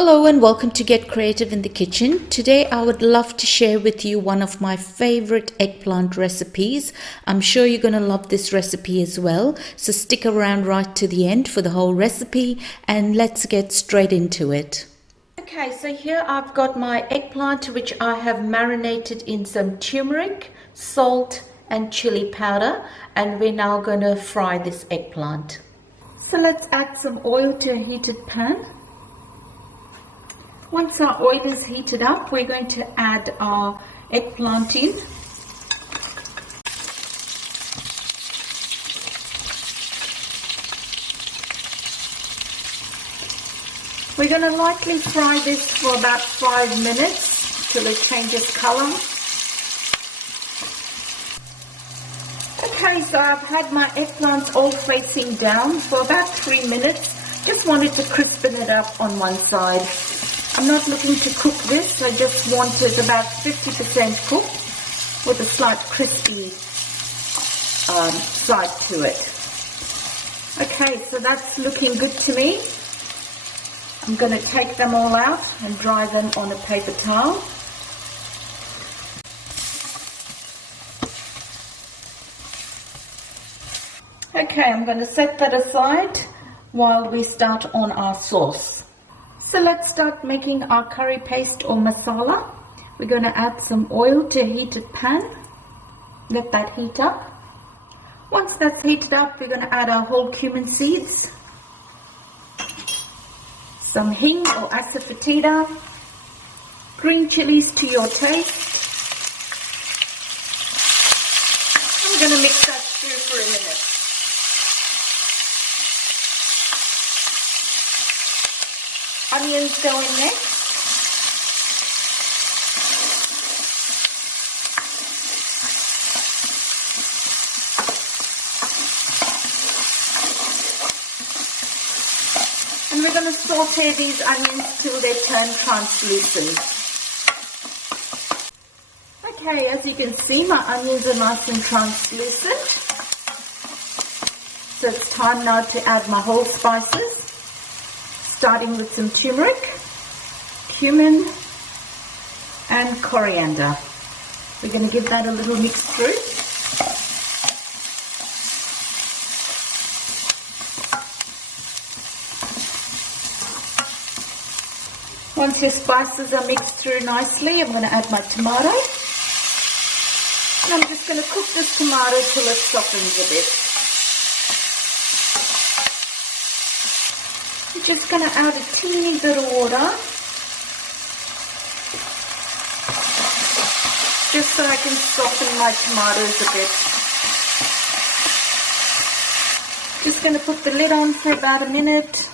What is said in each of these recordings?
Hello and welcome to Get Creative in the Kitchen. Today I would love to share with you one of my favorite eggplant recipes. I'm sure you're going to love this recipe as well. So stick around right to the end for the whole recipe and let's get straight into it. Okay, so here I've got my eggplant which I have marinated in some turmeric, salt and chili powder, and we're now going to fry this eggplant. So let's add some oil to a heated pan. Once our oil is heated up, we're going to add our eggplant in. We're going to lightly fry this for about 5 minutes till it changes color. Okay, so I've had my eggplants all facing down for about 3 minutes. Just wanted to crispen it up on one side. I'm not looking to cook this, I just want it about 50% cooked with a slight crispy side to it. Okay, so that's looking good to me. I'm going to take them all out and dry them on a paper towel. Okay, I'm going to set that aside while we start on our sauce. So let's start making our curry paste or masala. We're going to add some oil to a heated pan. Let that heat up. Once that's heated up, we're going to add our whole cumin seeds, some Hing or Asafetida, green chillies to your taste. And we're going to mix that through for a minute. Onions go in next. And we're going to saute these onions till they turn translucent. Okay, as you can see, my onions are nice and translucent. So it's time now to add my whole spices. Starting with some turmeric, cumin and coriander. We're going to give that a little mix through. Once your spices are mixed through nicely, I'm going to add my tomato. And I'm just going to cook this tomato till it softens a bit. I'm just going to add a teeny bit of water just so I can soften my tomatoes a bit. Just going to put the lid on for about a minute.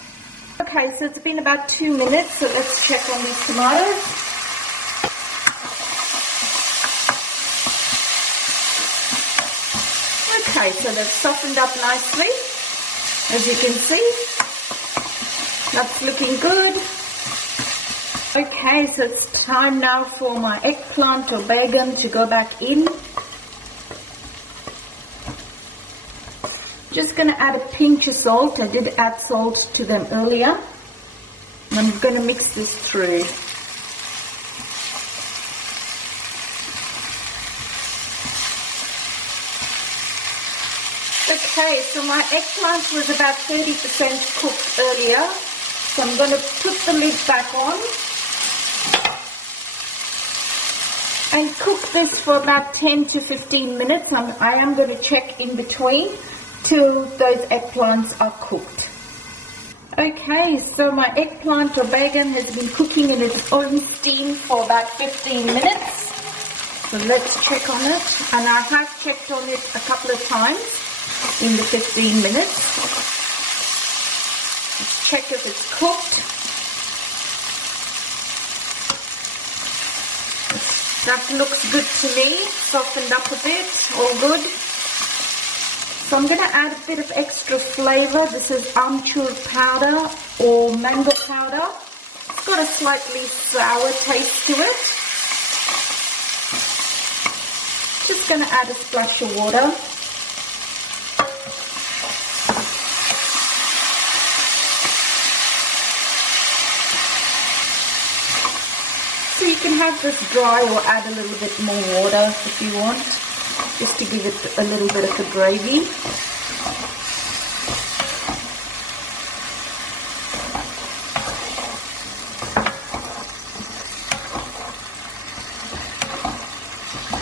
Okay, so it's been about 2 minutes, so let's check on these tomatoes. Okay, so they've softened up nicely, as you can see. That's looking good. Okay, so it's time now for my eggplant or baingan to go back in. Just going to add a pinch of salt. I did add salt to them earlier. And I'm going to mix this through. Okay, so my eggplant was about 30% cooked earlier. So I'm going to put the lid back on and cook this for about 10 to 15 minutes. I am going to check in between till those eggplants are cooked. Okay, so my eggplant or baingan has been cooking in its own steam for about 15 minutes. So let's check on it. And I have checked on it a couple of times in the 15 minutes. Check if it's cooked. That looks good to me. Softened up a bit, all good. So I'm going to add a bit of extra flavor. This is Amchur powder or mango powder. It's got a slightly sour taste to it. Just going to add a splash of water. So you can have this dry or add a little bit more water if you want, just to give it a little bit of a gravy.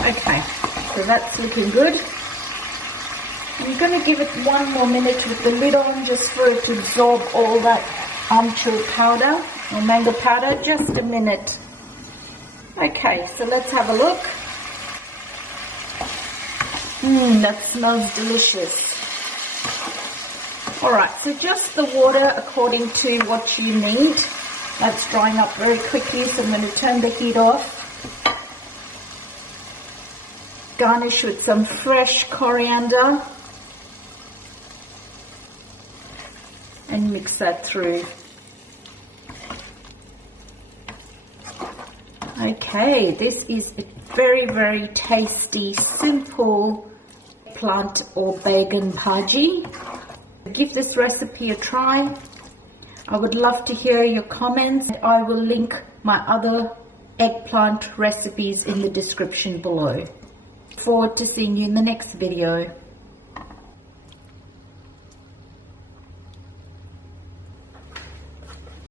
Okay, so that's looking good. I'm going to give it 1 more minute with the lid on, just for it to absorb all that Amchur powder or mango powder. Just a minute. Okay, so let's have a look. That smells delicious. Alright, so just the water according to what you need. That's drying up very quickly, so I'm going to turn the heat off. Garnish with some fresh coriander and mix that through. Okay, this is a very, very tasty, simple eggplant or Baingan bhaji. Give this recipe a try. I would love to hear your comments. I will link my other eggplant recipes in the description below. Forward to seeing you in the next video.